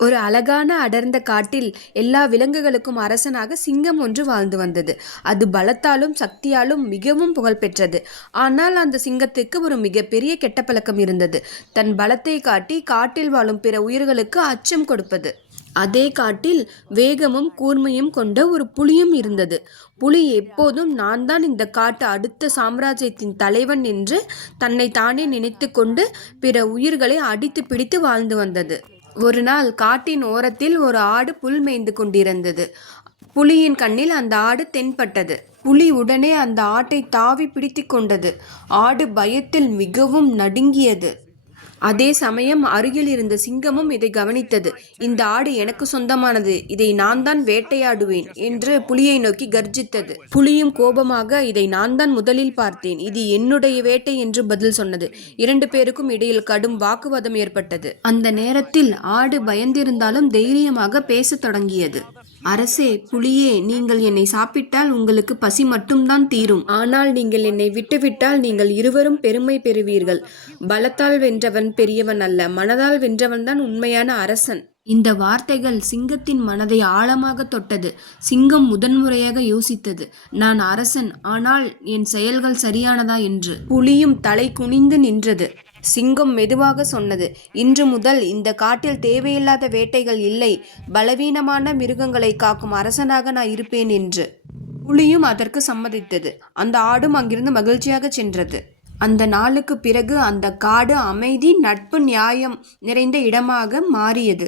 ஒரு அழகான அடர்ந்த காட்டில் எல்லா விலங்குகளுக்கும் அரசனாக சிங்கம் ஒன்று வாழ்ந்து வந்தது. அது பலத்தாலும் சக்தியாலும் மிகவும் புகழ்பெற்றது. ஆனால் அந்த சிங்கத்துக்கு ஒரு மிகப்பெரிய கெட்ட பழக்கம் இருந்தது. தன் பலத்தை காட்டி காட்டில் வாழும் பிற உயிர்களுக்கு அச்சம் கொடுப்பது. அதே காட்டில் வேகமும் கூர்மையும் கொண்ட ஒரு புலியும் இருந்தது. புலி எப்போதும் நான் தான் இந்த காட்டு அடுத்த சாம்ராஜ்யத்தின் தலைவன் என்று தன்னை தானே நினைத்து கொண்டு பிற உயிர்களை அடித்து பிடித்து வாழ்ந்து வந்தது. ஒரு நாள் காட்டின் ஓரத்தில் ஒரு ஆடு புல் மேய்ந்து கொண்டிருந்தது. புலியின் கண்ணில் அந்த ஆடு தென்பட்டது. புலி உடனே அந்த ஆட்டை தாவி பிடித்து கொண்டது. ஆடு பயத்தில் மிகவும் நடுங்கியது. அதே சமயம் அருகில் இருந்த சிங்கமும் இதை கவனித்தது. இந்த ஆடு எனக்கு சொந்தமானது, இதை நான் தான் வேட்டையாடுவேன் என்று புலியை நோக்கி கர்ஜித்தது. புலியும் கோபமாக, இதை நான் தான் முதலில் பார்த்தேன், இது என்னுடைய வேட்டை என்று பதில் சொன்னது. இரண்டு பேருக்கும் இடையில் கடும் வாக்குவாதம் ஏற்பட்டது. அந்த நேரத்தில் ஆடு பயந்திருந்தாலும் தைரியமாக பேசத் தொடங்கியது. அரசே, புலியே, நீங்கள் என்னை சாப்பிட்டால் உங்களுக்கு பசி மட்டும்தான் தீரும். ஆனால் நீங்கள் என்னை விட்டுவிட்டால் நீங்கள் இருவரும் பெருமை பெறுவீர்கள். பலத்தால் வென்றவன் பெரியவன் அல்ல, மனதால் வென்றவன்தான் உண்மையான அரசன். இந்த வார்த்தைகள் சிங்கத்தின் மனதை ஆழமாக தொட்டது. சிங்கம் முதன்முறையாக யோசித்தது, நான் அரசன், ஆனால் என் செயல்கள் சரியானதா என்று. புலியும் தலை குனிந்து நின்றது. சிங்கம் மெதுவாக சொன்னது, இன்று முதல் இந்த காட்டில் தேவையில்லாத வேட்டைகள் இல்லை. பலவீனமான மிருகங்களை காக்கும் அரசனாக நான் இருப்பேன் என்று. புலியும் அதற்கு சம்மதித்தது. அந்த ஆடும் அங்கிருந்து மகிழ்ச்சியாக சென்றது. அந்த நாளுக்கு பிறகு அந்த காடு அமைதி, நட்பு, நியாயம் நிறைந்த இடமாக மாறியது.